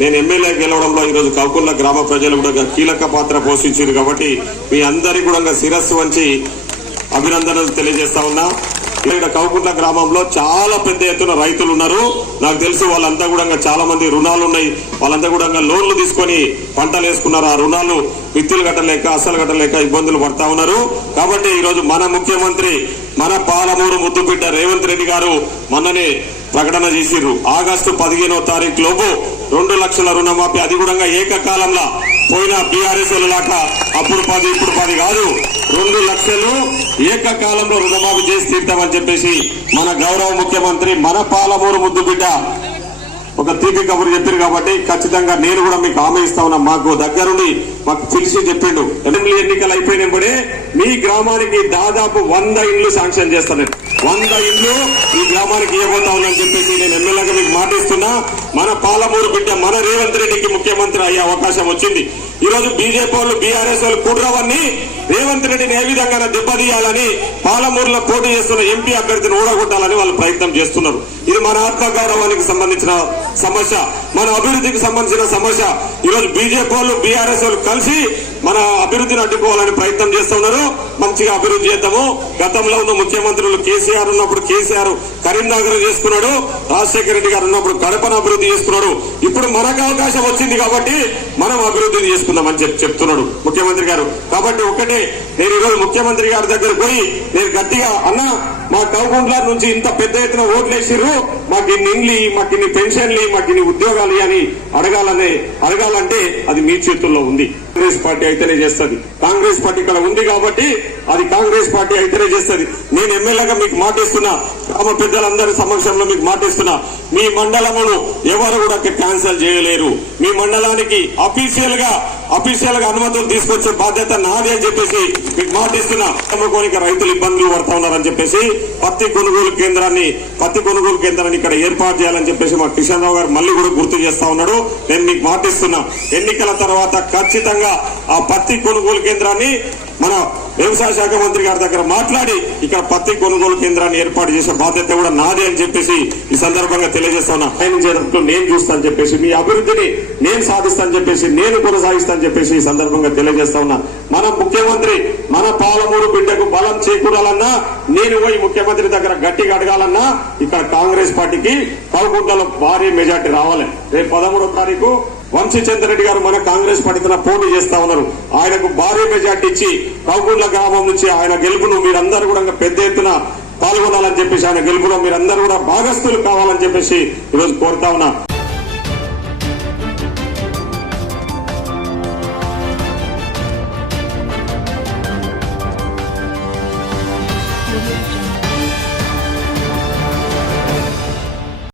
నేను ఎమ్మెల్యే గెలవడంలో ఈరోజు కౌకుల్ల గ్రామ ప్రజలు కూడా కీలక పాత్ర పోషించారు కాబట్టి మీ అందరికీ కూడా శిరస్సు వంచి అభినందనలు తెలియజేస్తా ఉన్నా. ఇక్కడ కౌకుల్ల గ్రామంలో చాలా పెద్ద ఎత్తున రైతులు ఉన్నారు. నాకు తెలుసు వాళ్ళంతా కూడా చాలా మంది రుణాలు ఉన్నాయి. వాళ్ళంతా కూడా లోన్లు తీసుకొని పంటలు వేసుకున్నారు. ఆ రుణాలు విత్తులు కట్టలేక అసలు కట్టలేక ఇబ్బందులు పడతా ఉన్నారు. కాబట్టి ఈరోజు మన ముఖ్యమంత్రి మన పాలమూరు ముద్దుబిడ్డ రేవంత్ రెడ్డి గారు మొన్ననే ప్రకటన చేసిర్రు. ఆగస్టు 15వ తారీఖు లోపు 2 లక్షల రుణమాఫీ, అది కూడా ఏకకాలంలో పోయిన బీఆర్ఎస్ లాగా అప్పుడు 10 ఇప్పుడు 10 కాదు, 2 లక్షలు ఏకకాలంలో రుణమాఫీ చేసి తీర్తామని చెప్పేసి మన గౌరవ ముఖ్యమంత్రి మన పాలమూరు ముద్దుబిడ్డ ఒక తీపి కబురు చెప్పారు. కాబట్టి ఖచ్చితంగా నేను కూడా మీకు హామీ ఇస్తా ఉన్నా. మాకు దగ్గరుండి మాకు పిలిచి చెప్పిండు, అసెంబ్లీ ఎన్నికలు అయిపోయినప్పుడే మీ గ్రామానికి దాదాపు 100 ఇండ్లు శాంక్షన్ చేస్తాను. 100 ఇండ్లు ఈ గ్రామానికి ఇవ్వబోతా ఉన్నాని చెప్పేసి నేను ఎమ్మెల్యేగా మీకు మాటిస్తున్నా. మన పాలమూరు బిడ్డ మన రేవంత్ రెడ్డికి ముఖ్యమంత్రి అయ్యే అవకాశం వచ్చింది. ఈ రోజు బీజేపీ వాళ్ళు బీఆర్ఎస్ వాళ్ళు కుట్రవన్నీ రేవంత్ రెడ్డిని ఏ విధంగా దెబ్బతీయాలని పాలమూరులో పోటీ చేస్తున్న ఎంపీ అభ్యర్థిని ఓడగొట్టాలని వాళ్ళు ప్రయత్నం చేస్తున్నారు. ఇది మన ఆత్మగౌరవానికి సంబంధించిన సమస్య, మన అభివృద్ధికి సంబంధించిన సమస్య. ఈ రోజు బీజేపీ వాళ్ళు బీఆర్ఎస్ వాళ్ళు కలిసి మన అభివృద్ధిని అడ్డుకోవాలని ప్రయత్నం చేస్తున్నారు. మంచిగా అభివృద్ధి చేద్దాము. గతంలో ఉన్న ముఖ్యమంత్రులు కేసీఆర్ ఉన్నప్పుడు కేసీఆర్ కరీంనగర్ చేసుకున్నాడు, రాజశేఖర రెడ్డి గారు ఉన్నప్పుడు కడపను అభివృద్ధి చేసుకున్నాడు. ఇప్పుడు మనకు అవకాశం వచ్చింది కాబట్టి మనం అభివృద్ధి చేసుకుందామని చెప్తున్నాడు ముఖ్యమంత్రి గారు. కాబట్టి ఒకటే, నేను ఈరోజు ముఖ్యమంత్రి గారి దగ్గర పోయి నేను గట్టిగా అన్నా, మా కౌకుంట్ల నుంచి ఇంత పెద్ద ఎత్తున ఓట్లేసిర్రు, మాకు ఇన్ని ఇండ్లు, మాకు ఇన్ని పెన్షన్లు, మాకు ఇన్ని ఉద్యోగాలు అని అడగాలంటే అది మీ చేతుల్లో ఉంది. కాంగ్రెస్ పార్టీ అయితేనే చేస్తుంది. కాంగ్రెస్ పార్టీ ఇక్కడ ఉంది కాబట్టి అది కాంగ్రెస్ పార్టీ అయితేనే చేస్తుంది. నేను ఎమ్మెల్యేగా మీకు మాటిస్తున్నా, గ్రామ పెద్దలందరి సమక్షంలో మీకు మాటిస్తున్నా, మీ మండలమును ఎవరు కూడా క్యాన్సిల్ చేయలేరు. మీ మండలానికి అఫీషియల్ గా అనుమతులు తీసుకొచ్చే బాధ్యత నాది అని చెప్పేసి మీకు మాటిస్తున్నా. కోరిక రైతులు ఇబ్బందులు పడతా ఉన్నారని చెప్పేసి పత్తి కొనుగోలు కేంద్రాన్ని ఇక్కడ ఏర్పాటు చేయాలని చెప్పేసి మా కిషన్ రావు గారు మళ్ళీ కూడా గుర్తు చేస్తా ఉన్నాడు. నేను మీకు మాటిస్తున్నా, ఎన్నికల తర్వాత ఖచ్చితంగా ఆ పత్తి కొనుగోలు కేంద్రాన్ని మన వ్యవసాయ శాఖ మంత్రి గారి దగ్గర మాట్లాడి ఇక్కడ పత్తి కొనుగోలు కేంద్రాన్ని ఏర్పాటు చేసే బాధ్యత కూడా నాదే అని చెప్పేసి ఈ సందర్భంగా తెలియజేస్తున్నా. ఆయన చేయడంలో నేను చూస్తాను చెప్పేసి, మీ అభివృద్ధిని నేను సాధిస్తాను చెప్పేసి, నేను కొనసాగిస్తాను చెప్పేసి ఈ సందర్భంగా తెలియజేస్తా ఉన్నా. మన ముఖ్యమంత్రి మన పాలమూరు బిడ్డకు బలం చేకూరాలన్నా, నేను పోయి ముఖ్యమంత్రి దగ్గర గట్టిగా అడగాలన్నా ఇక్కడ కాంగ్రెస్ పార్టీకి కౌకుంటలో భారీ మెజార్టీ రావాలి. రేపు 13వ తారీఖు వంశీచంద్రెడ్డి గారు మన కాంగ్రెస్ పార్టీ తరఫున పోటీ చేస్తా ఉన్నారు. ఆయనకు భారీ మెజార్టీ ఇచ్చి కౌకుంట్ల గ్రామం నుంచి ఆయన గెలుపును మీరందరూ కూడా పెద్ద ఎత్తున పాల్గొనాలని చెప్పేసి, ఆయన గెలుపులో మీరందరూ కూడా భాగస్థులు కావాలని చెప్పేసి ఈరోజు కోరుతా ఉన్నా.